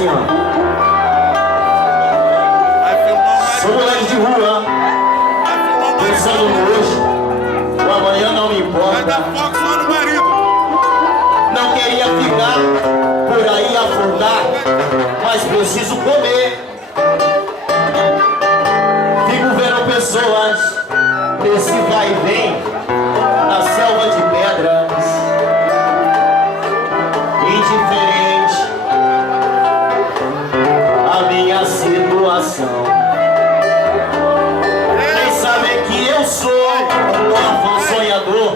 assim, ó. Sou moleque de rua, pensando no hoje, o amanhã não me importa. Vai dar foco só no marido. Não queria ficar por aí afundar, mas preciso comer. Fico vendo pessoas nesse vai e vem, na selva de pedras, indiferente à minha situação. Nem sabem que eu sou um órfão sonhador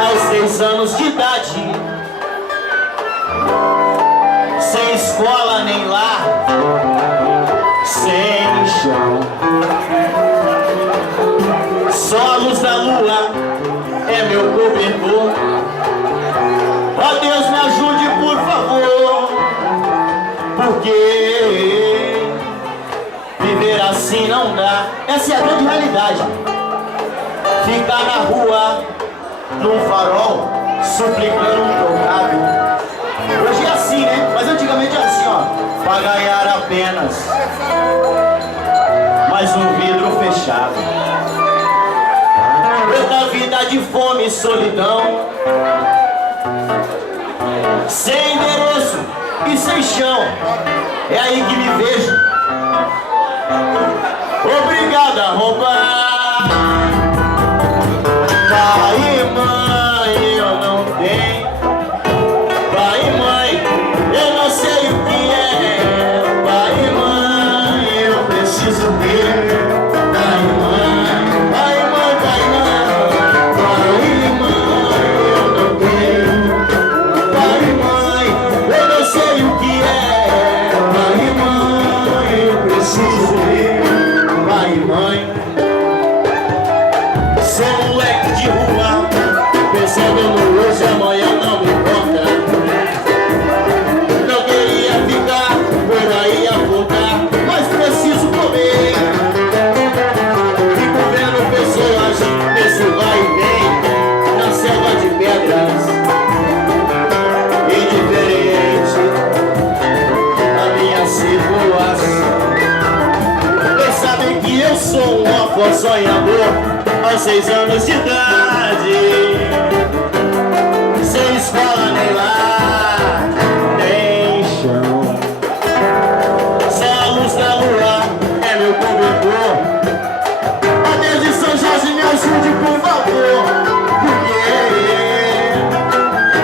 aos 6 anos de idade, sem escola nem lar, sem chão. Só a luz da lua é meu cobertor. Ó Deus, me ajude, por favor, porque viver assim não dá. Essa é a grande realidade. Ficar na rua, num farol, suplicando um trocado. Hoje é assim, né? Mas antigamente era assim, ó. Pra ganhar apenas mais um vidro fechado. Outra vida de fome e solidão, sem endereço e sem chão. É aí que me vejo, obrigado a roubar. Pai e mãe, eu não tenho. Pai e mãe, eu não sei o que é. Pai e mãe, eu preciso ter. Pai e mãe, pai e mãe, pai e mãe. Pai e mãe, eu não tenho. Pai e mãe, eu não sei o que é. Pai e mãe, eu preciso ter. Pai e mãe, sou moleque de rua, pensando no hoje, amanhã não me importa. Não queria ficar por aí afundar, mas preciso comer. Fico vendo pessoas nesse vai e vem, na selva de pedras, indiferente à minha situação. Eles sabem que eu sou um órfão sonhador aos 6 anos de idade, sem escola nem lar, nem chão. Só a luz da lua é meu cobertor. Ó Deus de São Jorge, me ajude, por favor, porque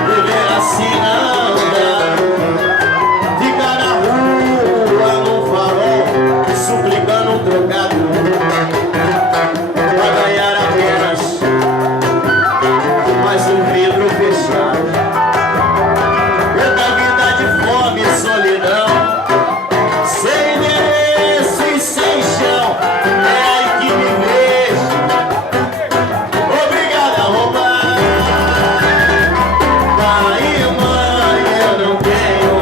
viver assim não dá. Ficar na rua, num farol, suplicando um trocado, pra ganhar apenas mais um vidro fechado. Outra vida de fome e solidão, sem endereço e sem chão. É aí que me vejo, obrigado a roubar. Pai e mãe, eu não tenho.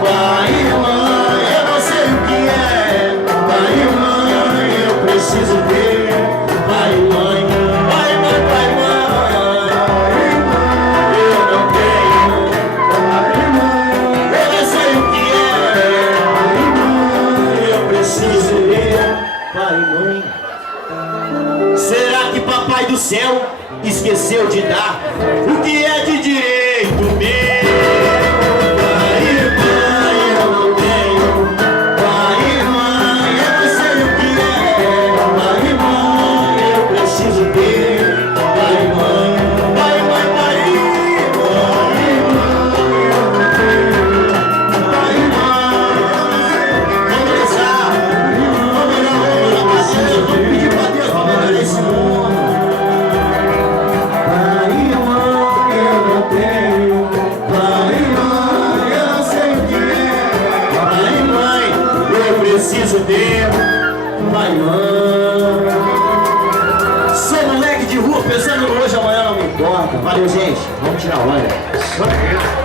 Pai e mãe, eu não sei o que é. Pai e mãe, eu preciso ver. Pai e mãe, pai e mãe, pai e mãe. Eu não tenho. Pai e mãe, eu não sei o que é. Pai e mãe, eu preciso ver. Pai e mãe, será que papai do céu esqueceu de dar o que é de direito meu? Pai e mãe, eu não tenho. Pai e mãe, eu não sei o que é. Pai e mãe, eu preciso ter. Pai e mãe, pai e mãe, pai e mãe. Eu não tenho. Pai e mãe, vamos rezar. Vamos orar pra Deus. Vamos pedir pra Deus pra melhorar esse mundo. Pai e mãe, eu não tenho. Pai e mãe, eu não sei o que é. Pai e mãe, eu preciso ter. Pai e mãe, sou moleque de rua, pensando no hoje, amanhã não me importa. Valeu, gente. Vamos tirar a hora.